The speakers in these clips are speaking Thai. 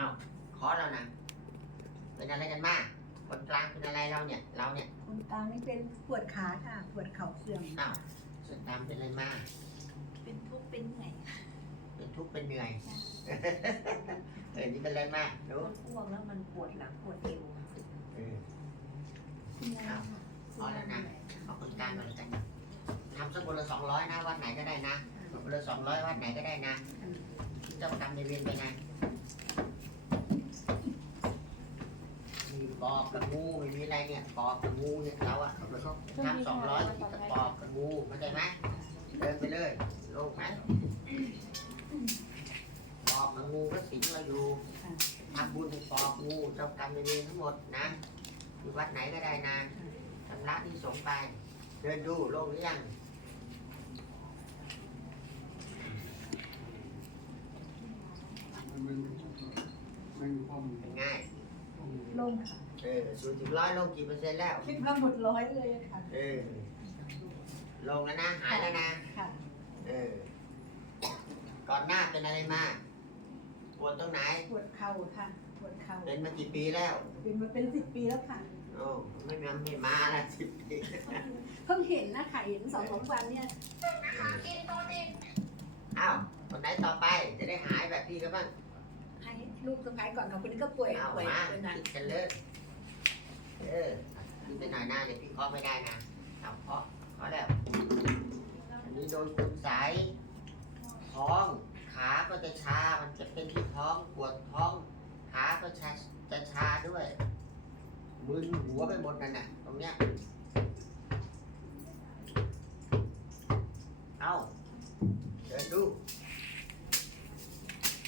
อ้าวขอแล้วนะเป็นอะไรกันบ้างคนกลางเป็นอะไรเราเนี่ย เราเนี่ยคนกลางนี่เป็นปวดขาค่ะ ปวดเข่าเสื่อม อ้าวส่วนตามเป็นอะไรมากเป็นทุกข์เป็นเหนื่อยเป็นทุกข์เป็นเหนื่อยเออนี่เป็นอะไรมากปรู้วดอ้วกแล้วมันปวดหลังปวดเอวเออคุณยายค่ะเอาแล้วนะเอาคนกลางก่อนแล้วกันทำสักคนละสองร้อยนะวัดไหนก็ได้นะคนละสองร้อยวัดไหนก็ได้นะเจ้ากรรมในายเวรไปไงมีป อบกับงูไม่มีอะไรเนี่ยปอบกับงูเนี่ยเราอะครับเลยครับทำสองร้อยติดกับปอบกับงูเข้าใจไหมเดินไปเลยโลกไหมปอบกับงูก็สิงเราอยู่ทำบุญให้ปอบงูเจ้ากรรมในายเวรทั้งหมดนะอยู่วัดไหนก็ได้นะชำระที่สงฆ์ไป เดินดูโลกหรือยังมันมันมันความเป็นง่าย ลงค่ะ เออศูนย์ถึงร้อยลงกี่เปอร์เซ็นต์แล้ว คิดว่าหมดร้อยเลยค่ะ เออ ลงแล้วนะ หายแล้วนะ ค่ะ เออ ก่อนหน้าเป็นอะไรมาปวดตรงไหน ปวดเข่าค่ะ ปวดเข่าเป็นมากี่ปีแล้วเป็นมาเป็นสิบปีแล้วค่ะ โอ้ไม่มาไม่มาละสิบปีเพิ่งเห็นนะคะเห็นสองสามวันเนี่ย อ้าวคนไหนต่อไปจะได้หายแบบพี่ก็บ้างให้ ลูกสะพ้ายก่อนค่ะคนนี้ก็ป่วยเอาป่วยมาป่วยหนักคิดกันเลยเออนี่เป็นหน่อยหน้าเดี๋ยวพี่เคาะไม่ได้นะเอาเคาะเคาะแล้ว อันนี้โดนคุณสายท้อง ขาก็จะชา มันจะเป็นที่ท้องปวดท้อง ขาก็ชาจะชาด้วยมึนหัวไปหมดนั่นน่ะตรงเนี้ย เอาเดินดู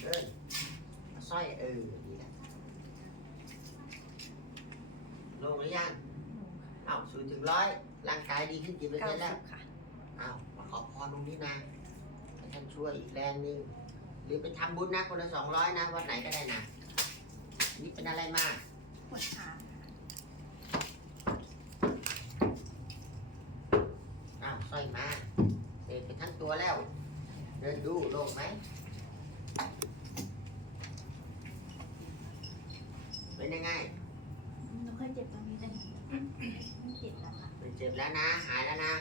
เดินมา สร้อยเออนี่แหละลงหรือยังเอาศูนย์ถึงร้อยร่างกายดีขึ้นกี่เปอร์เก้าเซ็นต์แล้วสิบค่ะอ้าวมาขอพรตรงนี้นะให้ท่านช่วยอีกแรงหนึ่งหรือไปทำบุญนะคนละสองร้อยนะวัดไหนก็ได้นะนี่เป็นอะไรมากปวดขาอ้าวสร้อยมาเสกไปทั้งตัวแล้ว เดินดูโล่งไหม เป็นยังไงหนูเคยเจ็บตรงนี้แต่ไม่เจ็บแล้วค่ะเป็นเจ็บแล้วนะ หายแล้วนะ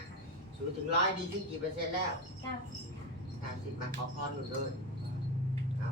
สูงถึงร้อยดีขึ้นกี่เปอร์เซ็นต์แล้วเก้าสิบค่ะาสิบมาขอพรหนูเลยเอา